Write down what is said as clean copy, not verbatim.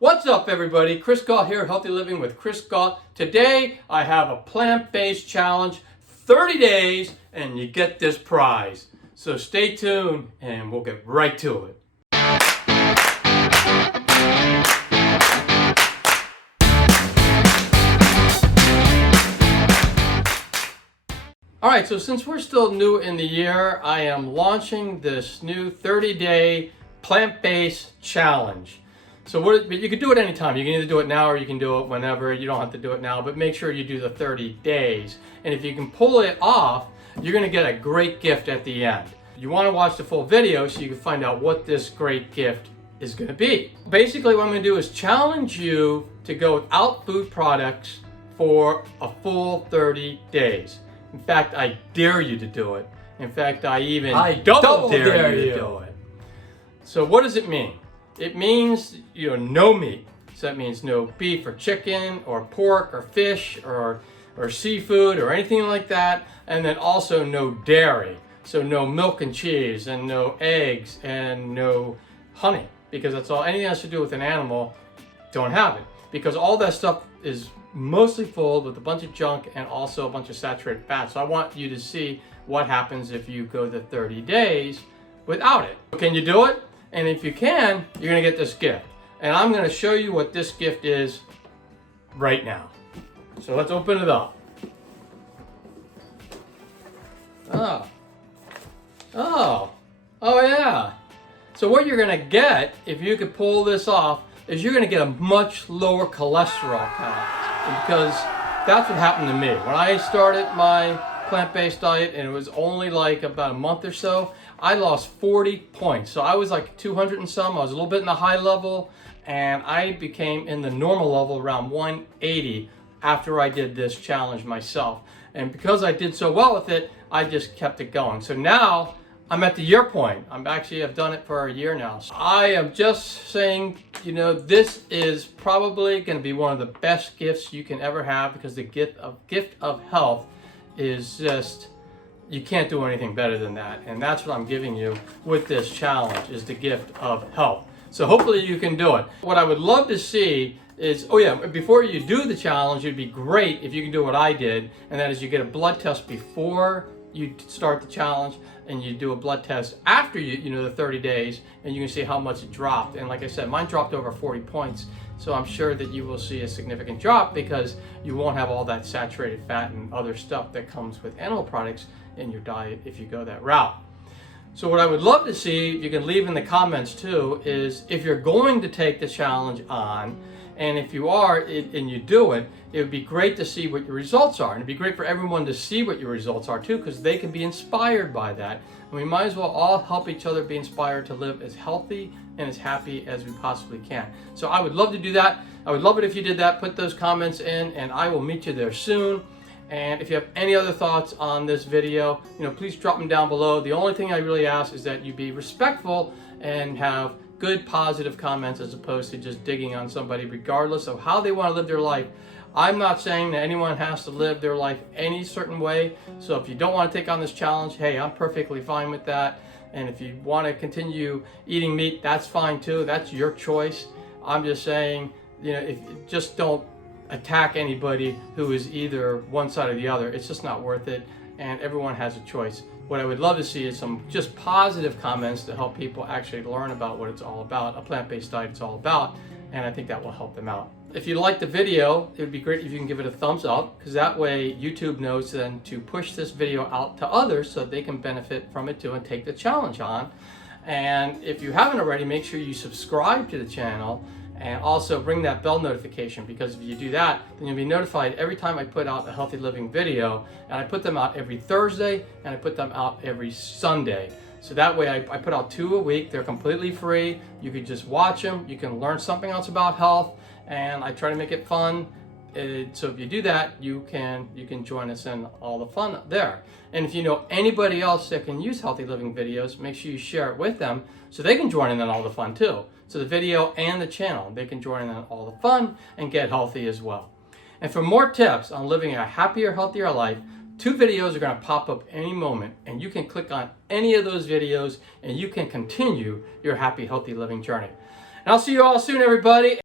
What's up, everybody? Chris Gault here, Healthy Living with Chris Gault. Today I have a plant-based challenge, 30 days, and you get this prize. So stay tuned and we'll get right to it. Alright, so since we're still new in the year, I am launching this new 30-day plant-based challenge. So you can do it anytime. You can either do it now or you can do it whenever. You don't have to do it now, but make sure you do the 30 days. And if you can pull it off, you're going to get a great gift at the end. You want to watch the full video so you can find out what this great gift is going to be. Basically, what I'm going to do is challenge you to go without food products for a full 30 days. In fact, I dare you to do it. In fact, I double dare you to do it. So what does it mean? It means, no meat. So that means no beef or chicken or pork or fish or seafood or anything like that. And then also no dairy. So no milk and cheese and no eggs and no honey. Because that's all, anything that has to do with an animal, don't have it. Because all that stuff is mostly full with a bunch of junk and also a bunch of saturated fat. So I want you to see what happens if you go the 30 days without it. Can you do it? And if you can, you're gonna get this gift. And I'm gonna show you what this gift is right now. So let's open it up. Oh yeah. So what you're gonna get, if you could pull this off, is you're gonna get a much lower cholesterol count. Because that's what happened to me. When I started my plant-based diet, and it was only like about a month or so, I lost 40 points. So I was like 200 and some. I was a little bit in the high level, and I became in the normal level around 180 after I did this challenge myself. And because I did so well with it, I just kept it going. So now I'm at the year point. I've done it for a year now. So I am just saying, this is probably going to be one of the best gifts you can ever have, because the gift of health is just, you can't do anything better than that. And that's what I'm giving you with this challenge, is the gift of health. So hopefully you can do it. What I would love to see is, before you do the challenge, it'd be great if you can do what I did, and that is you get a blood test before you start the challenge, and you do a blood test after the 30 days, and you can see how much it dropped. And like I said, mine dropped over 40 points. So I'm sure that you will see a significant drop, because you won't have all that saturated fat and other stuff that comes with animal products in your diet if you go that route. So what I would love to see, you can leave in the comments too, is if you're going to take the challenge on, and if you are and you do it, it would be great to see what your results are. And it'd be great for everyone to see what your results are too, because they can be inspired by that. And we might as well all help each other be inspired to live as healthy and as happy as we possibly can. So I would love to do that. I would love it if you did that. Put those comments in, and I will meet you there soon. And if you have any other thoughts on this video, please drop them down below. The only thing I really ask is that you be respectful and have good positive comments, as opposed to just digging on somebody regardless of how they want to live their life. I'm not saying that anyone has to live their life any certain way. So if you don't want to take on this challenge, hey, I'm perfectly fine with that. And if you want to continue eating meat, that's fine too. That's your choice. I'm just saying, just don't attack anybody who is either one side or the other. It's just not worth it. And everyone has a choice. What I would love to see is some just positive comments to help people actually learn about what it's all about, a plant-based diet is all about, and I think that will help them out. If you like the video, it would be great if you can give it a thumbs up, because that way YouTube knows then to push this video out to others so they can benefit from it too and take the challenge on. And if you haven't already, make sure you subscribe to the channel, and also ring that bell notification, because if you do that, then you'll be notified every time I put out a healthy living video. And I put them out every Thursday, and I put them out every Sunday. So that way I put out 2 a week. They're completely free. You can just watch them. You can learn something else about health, and I try to make it fun. So if you do that, you can join us in all the fun there. And if you know anybody else that can use healthy living videos, make sure you share it with them so they can join in on all the fun too. So the video and the channel, they can join in on all the fun and get healthy as well. And for more tips on living a happier, healthier life, 2 videos are going to pop up any moment, and you can click on any of those videos and you can continue your happy, healthy living journey. And I'll see you all soon, everybody.